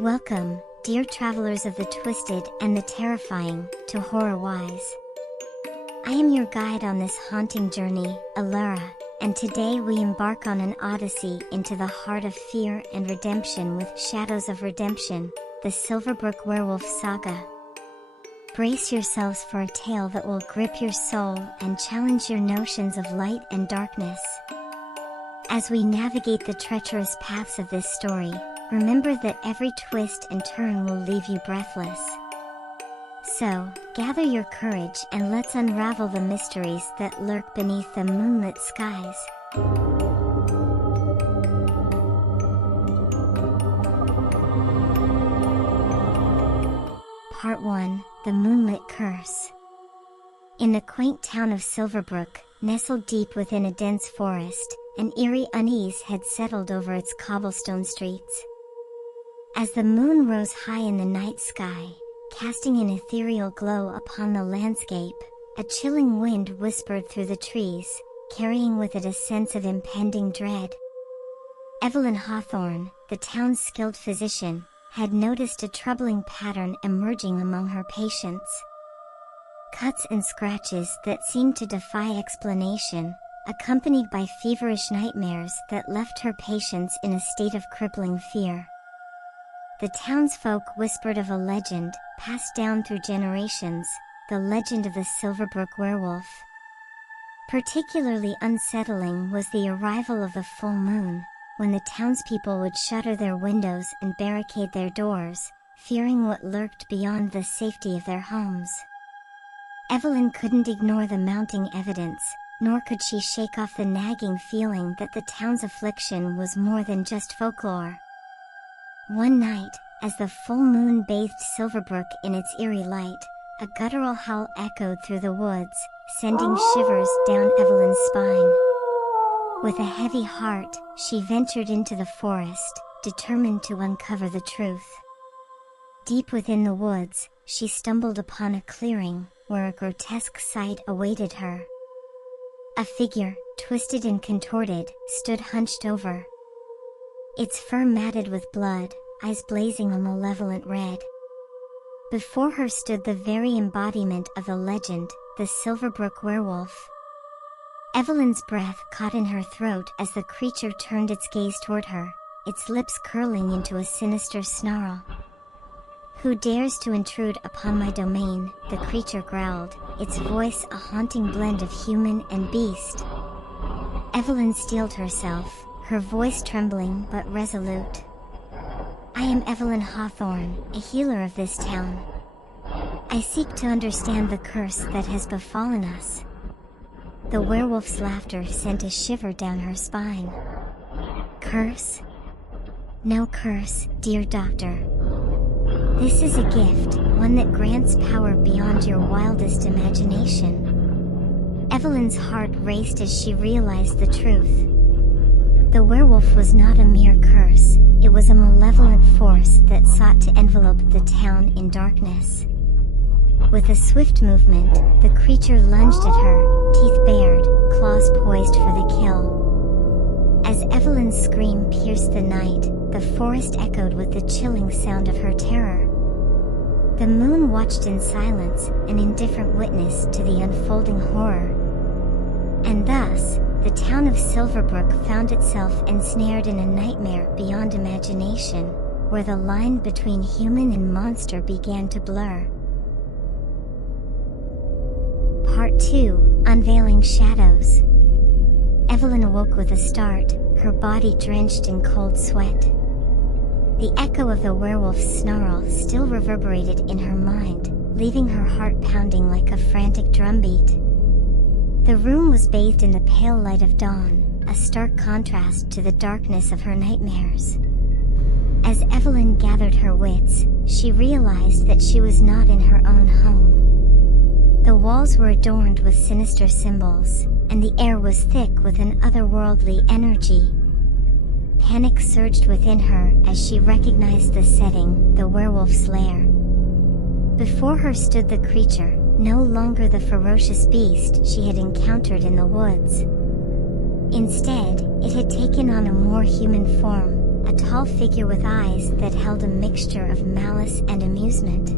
Welcome, dear travelers of the twisted and the terrifying, to HorrorWise. I am your guide on this haunting journey, Allure, and today we embark on an odyssey into the heart of fear and redemption with Shadows of Redemption, the Silverbrook Werewolf saga. Brace yourselves for a tale that will grip your soul and challenge your notions of light and darkness. As we navigate the treacherous paths of this story, remember that every twist and turn will leave you breathless. So, gather your courage and let's unravel the mysteries that lurk beneath the moonlit skies. Part 1: The Moonlit Curse. In the quaint town of Silverbrook, nestled deep within a dense forest, an eerie unease had settled over its cobblestone streets. As the moon rose high in the night sky, casting an ethereal glow upon the landscape, a chilling wind whispered through the trees, carrying with it a sense of impending dread. Evelyn Hawthorne, the town's skilled physician, had noticed a troubling pattern emerging among her patients. Cuts and scratches that seemed to defy explanation, accompanied by feverish nightmares that left her patients in a state of crippling fear. The townsfolk whispered of a legend, passed down through generations, the legend of the Silverbrook Werewolf. Particularly unsettling was the arrival of the full moon, when the townspeople would shutter their windows and barricade their doors, fearing what lurked beyond the safety of their homes. Evelyn couldn't ignore the mounting evidence, nor could she shake off the nagging feeling that the town's affliction was more than just folklore. One night, as the full moon bathed Silverbrook in its eerie light, a guttural howl echoed through the woods, sending shivers down Evelyn's spine. With a heavy heart, she ventured into the forest, determined to uncover the truth. Deep within the woods, she stumbled upon a clearing, where a grotesque sight awaited her. A figure, twisted and contorted, stood hunched over. Its fur matted with blood, eyes blazing a malevolent red. Before her stood the very embodiment of the legend, the Silverbrook Werewolf. Evelyn's breath caught in her throat as the creature turned its gaze toward her, its lips curling into a sinister snarl. "Who dares to intrude upon my domain?" the creature growled, its voice a haunting blend of human and beast. Evelyn steeled herself, her voice trembling but resolute. "I am Evelyn Hawthorne, a healer of this town. I seek to understand the curse that has befallen us." The werewolf's laughter sent a shiver down her spine. "Curse? No curse, dear doctor. This is a gift, one that grants power beyond your wildest imagination." Evelyn's heart raced as she realized the truth. The werewolf was not a mere curse, it was a malevolent force that sought to envelope the town in darkness. With a swift movement, the creature lunged at her, teeth bared, claws poised for the kill. As Evelyn's scream pierced the night, the forest echoed with the chilling sound of her terror. The moon watched in silence, an indifferent witness to the unfolding horror. And thus, the town of Silverbrook found itself ensnared in a nightmare beyond imagination, where the line between human and monster began to blur. Part 2: Unveiling Shadows. Evelyn awoke with a start, her body drenched in cold sweat. The echo of the werewolf's snarl still reverberated in her mind, leaving her heart pounding like a frantic drumbeat. The room was bathed in the pale light of dawn, a stark contrast to the darkness of her nightmares. As Evelyn gathered her wits, she realized that she was not in her own home. The walls were adorned with sinister symbols, and the air was thick with an otherworldly energy. Panic surged within her as she recognized the setting, the werewolf's lair. Before her stood the creature, no longer the ferocious beast she had encountered in the woods. Instead, it had taken on a more human form, a tall figure with eyes that held a mixture of malice and amusement.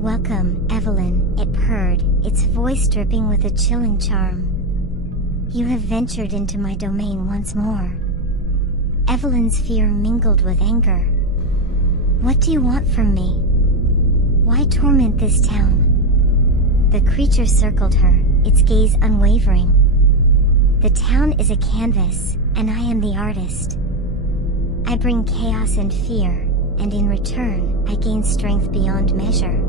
"Welcome, Evelyn," it purred, its voice dripping with a chilling charm. "You have ventured into my domain once more." Evelyn's fear mingled with anger. "What do you want from me? Why torment this town?" The creature circled her, its gaze unwavering. "The town is a canvas, and I am the artist. I bring chaos and fear, and in return, I gain strength beyond measure.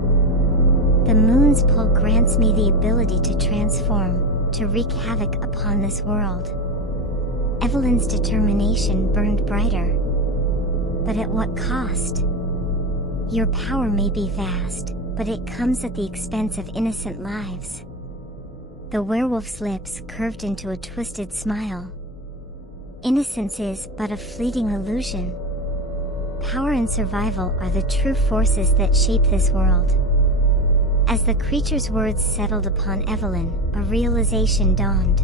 The moon's pull grants me the ability to transform, to wreak havoc upon this world." Evelyn's determination burned brighter. "But at what cost? Your power may be vast, but it comes at the expense of innocent lives." The werewolf's lips curved into a twisted smile. "Innocence is but a fleeting illusion. Power and survival are the true forces that shape this world." As the creature's words settled upon Evelyn, a realization dawned.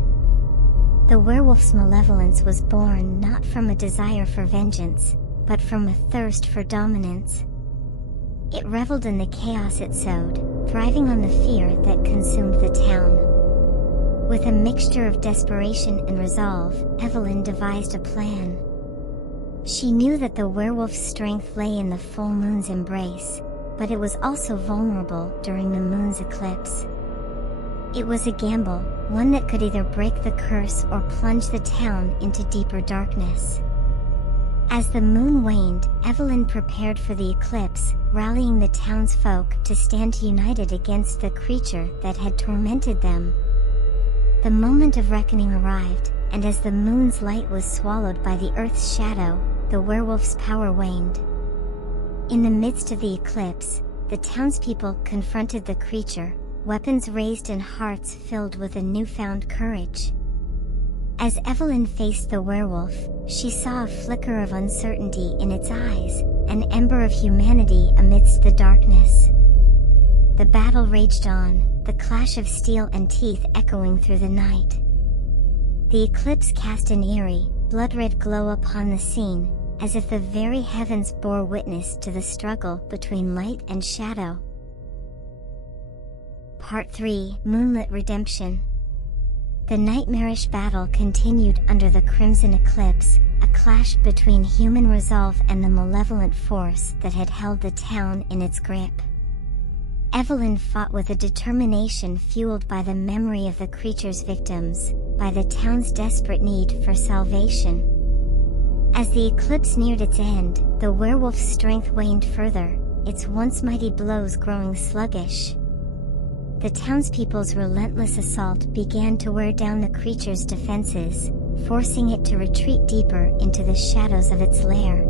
The werewolf's malevolence was born not from a desire for vengeance, but from a thirst for dominance. It reveled in the chaos it sowed, thriving on the fear that consumed the town. With a mixture of desperation and resolve, Evelyn devised a plan. She knew that the werewolf's strength lay in the full moon's embrace, but it was also vulnerable during the moon's eclipse. It was a gamble, one that could either break the curse or plunge the town into deeper darkness. As the moon waned, Evelyn prepared for the eclipse, rallying the townsfolk to stand united against the creature that had tormented them. The moment of reckoning arrived, and as the moon's light was swallowed by the earth's shadow, the werewolf's power waned. In the midst of the eclipse, the townspeople confronted the creature, weapons raised and hearts filled with a newfound courage. As Evelyn faced the werewolf, she saw a flicker of uncertainty in its eyes, an ember of humanity amidst the darkness. The battle raged on, the clash of steel and teeth echoing through the night. The eclipse cast an eerie, blood-red glow upon the scene, as if the very heavens bore witness to the struggle between light and shadow. Part 3: Moonlit Redemption. The nightmarish battle continued under the crimson eclipse, a clash between human resolve and the malevolent force that had held the town in its grip. Evelyn fought with a determination fueled by the memory of the creature's victims, by the town's desperate need for salvation. As the eclipse neared its end, the werewolf's strength waned further, its once mighty blows growing sluggish. The townspeople's relentless assault began to wear down the creature's defenses, forcing it to retreat deeper into the shadows of its lair.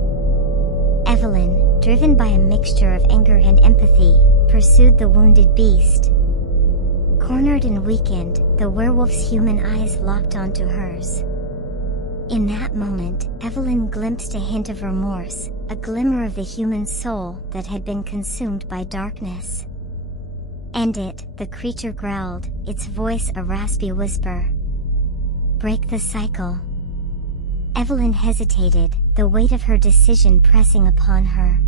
Evelyn, driven by a mixture of anger and empathy, pursued the wounded beast. Cornered and weakened, the werewolf's human eyes locked onto hers. In that moment, Evelyn glimpsed a hint of remorse, a glimmer of the human soul that had been consumed by darkness. "End it," the creature growled, its voice a raspy whisper. "Break the cycle." Evelyn hesitated, the weight of her decision pressing upon her.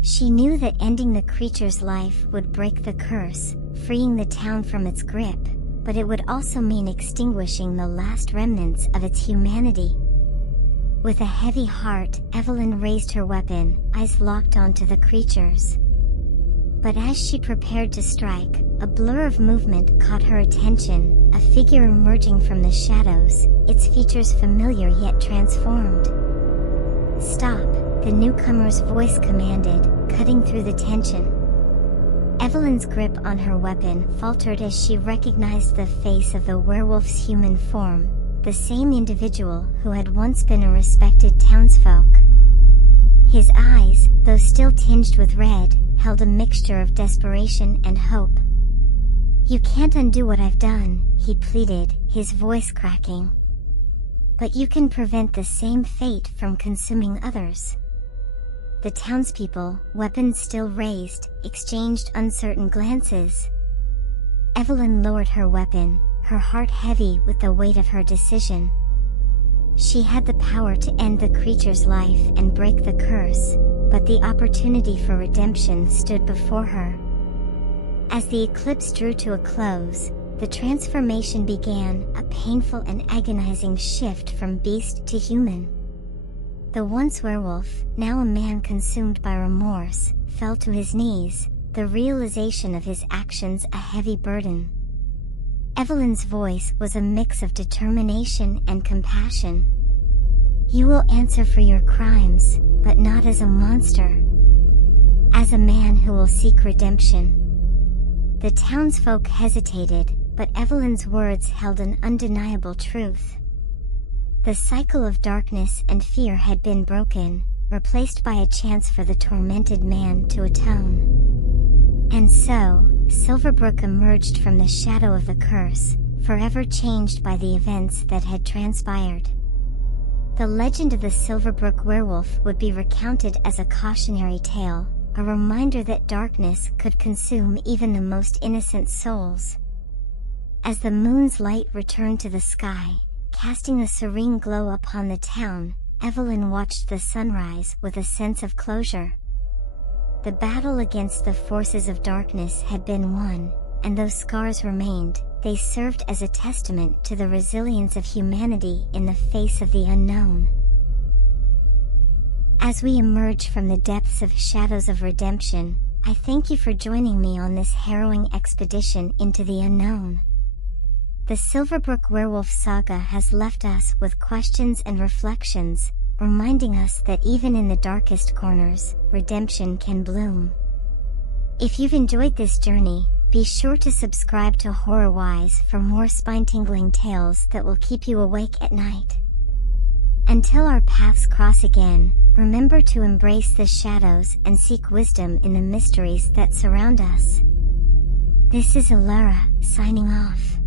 She knew that ending the creature's life would break the curse, freeing the town from its grip, but it would also mean extinguishing the last remnants of its humanity. With a heavy heart, Evelyn raised her weapon, eyes locked onto the creature's. But as she prepared to strike, a blur of movement caught her attention, a figure emerging from the shadows, its features familiar yet transformed. "Stop," the newcomer's voice commanded, cutting through the tension. Evelyn's grip on her weapon faltered as she recognized the face of the werewolf's human form, the same individual who had once been a respected townsfolk. His eyes, though still tinged with red, held a mixture of desperation and hope. "You can't undo what I've done," he pleaded, his voice cracking. "But you can prevent the same fate from consuming others." The townspeople, weapons still raised, exchanged uncertain glances. Evelyn lowered her weapon, her heart heavy with the weight of her decision. She had the power to end the creature's life and break the curse, but the opportunity for redemption stood before her. As the eclipse drew to a close, the transformation began, a painful and agonizing shift from beast to human. The once werewolf, now a man consumed by remorse, fell to his knees, the realization of his actions a heavy burden. Evelyn's voice was a mix of determination and compassion. "You will answer for your crimes, but not as a monster. As a man who will seek redemption." The townsfolk hesitated, but Evelyn's words held an undeniable truth. The cycle of darkness and fear had been broken, replaced by a chance for the tormented man to atone. And so, Silverbrook emerged from the shadow of the curse, forever changed by the events that had transpired. The legend of the Silverbrook Werewolf would be recounted as a cautionary tale, a reminder that darkness could consume even the most innocent souls. As the moon's light returned to the sky, casting a serene glow upon the town, Evelyn watched the sunrise with a sense of closure. The battle against the forces of darkness had been won, and though scars remained, they served as a testament to the resilience of humanity in the face of the unknown. As we emerge from the depths of shadows of redemption, I thank you for joining me on this harrowing expedition into the unknown. The Silverbrook Werewolf saga has left us with questions and reflections, reminding us that even in the darkest corners, redemption can bloom. If you've enjoyed this journey, be sure to subscribe to HorrorWise for more spine-tingling tales that will keep you awake at night. Until our paths cross again, remember to embrace the shadows and seek wisdom in the mysteries that surround us. This is Allure, signing off.